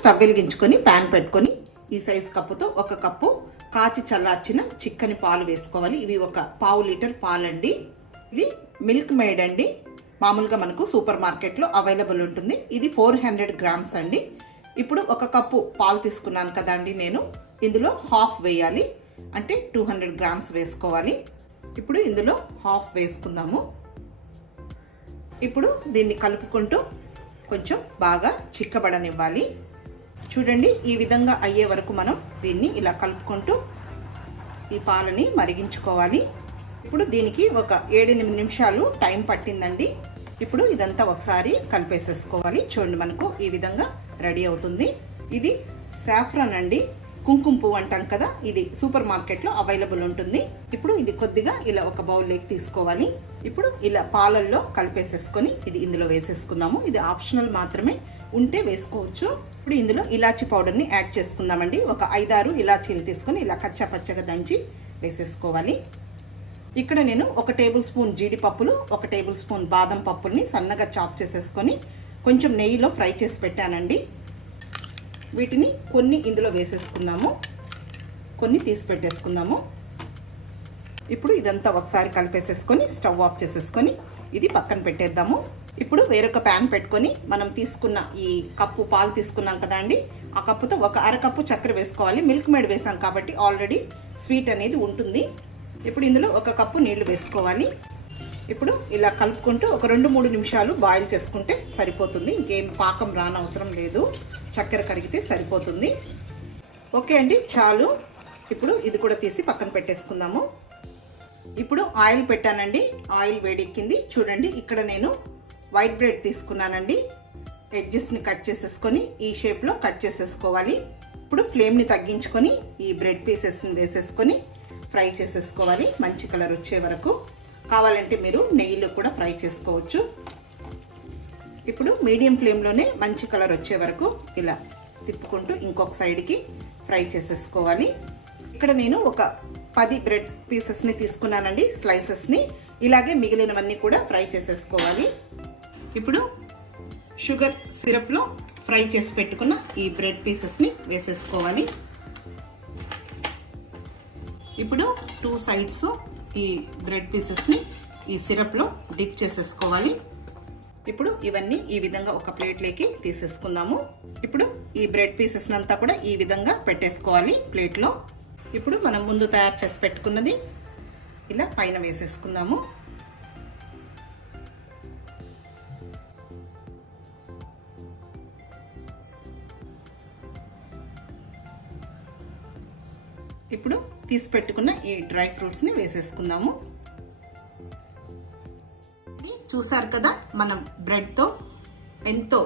Stove వెలిగించుకొని pan పెట్టుకొని ఈ సైజ్ కప్పుతో 1 కప్పు కాచి చల్లార్చిన చిక్కని పాలు వేసుకోవాలి. ఇవి 1/2 లీటర్ పాలండి. ఇది మిల్క్ మేడ్ అండి. మామూలుగా మనకు సూపర్ మార్కెట్లో అవైలబుల్ ఉంటుంది. ఇది 400 గ్రామ్స్ అండి. ఇప్పుడు 1 కప్పు పాలు తీసుకున్నాను కదండి నేను, ఇందులో హాఫ్ వేయాలి, అంటే 200 గ్రామ్స్ వేసుకోవాలి. ఇప్పుడు ఇందులో హాఫ్ వేసుకుందాము. ఇప్పుడు దీన్ని కలుపుకుంటూ కొంచెం బాగా చిక్కబడనివ్వాలి. చూడండి, ఈ విధంగా అయ్యే వరకు మనం దీన్ని ఇలా కలుపుకుంటూ ఈ పాలని మరిగించుకోవాలి. ఇప్పుడు దీనికి 7-8 నిమిషాలు టైం పట్టిందండి. ఇప్పుడు ఇదంతా ఒకసారి కలిపేసేసుకోవాలి. చూడండి, మనకు ఈ విధంగా రెడీ అవుతుంది. ఇది సాఫ్రాన్ అండి, కుంకుమ పువ్వు అంటాం కదా, ఇది సూపర్ మార్కెట్లో అవైలబుల్ ఉంటుంది. ఇప్పుడు ఇది కొద్దిగా ఇలా ఒక బౌల్లోకి తీసుకోవాలి. ఇప్పుడు ఇలా పాలల్లో కలిపేసేసుకొని ఇది ఇందులో వేసేసుకుందాము. ఇది ఆప్షనల్ మాత్రమే, ఉంటే వేసుకోవచ్చు. ఇప్పుడు ఇందులో ఇలాచీ పౌడర్ని యాడ్ చేసుకుందామండి. 5-6 ఇలాచీలు తీసుకొని ఇలా కచ్చాపచ్చగా దంచి వేసేసుకోవాలి. ఇక్కడ నేను 1 టేబుల్ స్పూన్ జీడిపప్పులు, 1 టేబుల్ స్పూన్ బాదం పప్పుల్ని సన్నగా చాప్ చేసేసుకొని కొంచెం నెయ్యిలో ఫ్రై చేసి పెట్టానండి. వీటిని కొన్ని ఇందులో వేసేసుకుందాము, కొన్ని తీసి పెట్టేసుకుందాము. ఇప్పుడు ఇదంతా ఒకసారి కలిపేసేసుకొని స్టవ్ ఆఫ్ చేసేసుకొని ఇది పక్కన పెట్టేద్దాము. ఇప్పుడు వేరొక ప్యాన్ పెట్టుకొని మనం తీసుకున్న ఈ కప్పు పాలు తీసుకున్నాం కదా అండి, ఆ కప్పుతో 1/2 కప్పు చక్కెర వేసుకోవాలి. మిల్క్ మేడ్ వేసాం కాబట్టి ఆల్రెడీ స్వీట్ అనేది ఉంటుంది. ఇప్పుడు ఇందులో 1 కప్పు నీళ్లు వేసుకోవాలి. ఇప్పుడు ఇలా కలుపుకుంటూ 2-3 నిమిషాలు బాయిల్ చేసుకుంటే సరిపోతుంది. ఇంకేం పాకం రానవసరం లేదు, చక్కెర కరిగితే సరిపోతుంది. ఓకే అండి, చాలు. ఇప్పుడు ఇది కూడా తీసి పక్కన పెట్టేసుకుందాము. ఇప్పుడు ఆయిల్ పెట్టానండి, ఆయిల్ వేడెక్కింది. చూడండి, ఇక్కడ నేను వైట్ బ్రెడ్ తీసుకున్నానండి. ఎడ్జెస్ని కట్ చేసేసుకొని ఈ షేప్లో కట్ చేసేసుకోవాలి. ఇప్పుడు ఫ్లేమ్ని తగ్గించుకొని ఈ బ్రెడ్ పీసెస్ని వేసేసుకొని ఫ్రై చేసేసుకోవాలి మంచి కలర్ వచ్చే వరకు. కావాలంటే మీరు నెయ్యిలో కూడా ఫ్రై చేసుకోవచ్చు. ఇప్పుడు మీడియం ఫ్లేమ్లోనే మంచి కలర్ వచ్చే వరకు ఇలా తిప్పుకుంటూ ఇంకొక సైడ్కి ఫ్రై చేసేసుకోవాలి. ఇక్కడ నేను 10 బ్రెడ్ పీసెస్ని తీసుకున్నానండి, స్లైసెస్ని. ఇలాగే మిగిలినవన్నీ కూడా ఫ్రై చేసేసుకోవాలి. ఇప్పుడు షుగర్ సిరప్లో ఫ్రై చేసి పెట్టుకున్న ఈ బ్రెడ్ పీసెస్ని వేసేసుకోవాలి. ఇప్పుడు 2 సైడ్స్ ఈ బ్రెడ్ పీసెస్ని ఈ సిరప్లో డిప్ చేసేసుకోవాలి. ఇప్పుడు ఇవన్నీ ఈ విధంగా ఒక ప్లేట్లోకి తీసేసుకుందాము. ఇప్పుడు ఈ బ్రెడ్ పీసెస్ని అంతా కూడా ఈ విధంగా పెట్టేసుకోవాలి ప్లేట్లో. ఇప్పుడు మనం ముందు తయారు చేసి పెట్టుకున్నది ఇలా పైన వేసేసుకుందాము. ఇప్పుడు తీసి పెట్టుకున్న ఈ డ్రై ఫ్రూట్స్ని వేసేసుకుందాము. చూసారు కదా, మనం బ్రెడ్తో ఎంతో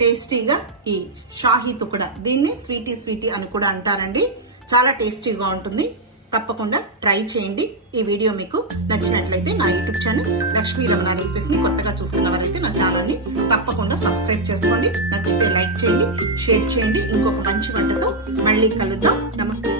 టేస్టీగా ఈ షాహీ తుకుడా, దీన్ని స్వీటీ అని కూడా అంటారండి, చాలా టేస్టీగా ఉంటుంది. తప్పకుండా ట్రై చేయండి. ఈ వీడియో మీకు నచ్చినట్లయితే నా యూట్యూబ్ ఛానల్ లక్ష్మీ రమణ రెసిపీస్ని కొత్తగా చూస్తున్నవారైతే నా ఛానల్ని తప్పకుండా సబ్స్క్రైబ్ చేసుకోండి. నచ్చితే లైక్ చేయండి, షేర్ చేయండి. ఇంకొక మంచి వంటతో మళ్ళీ కలుద్దాం. నమస్తే.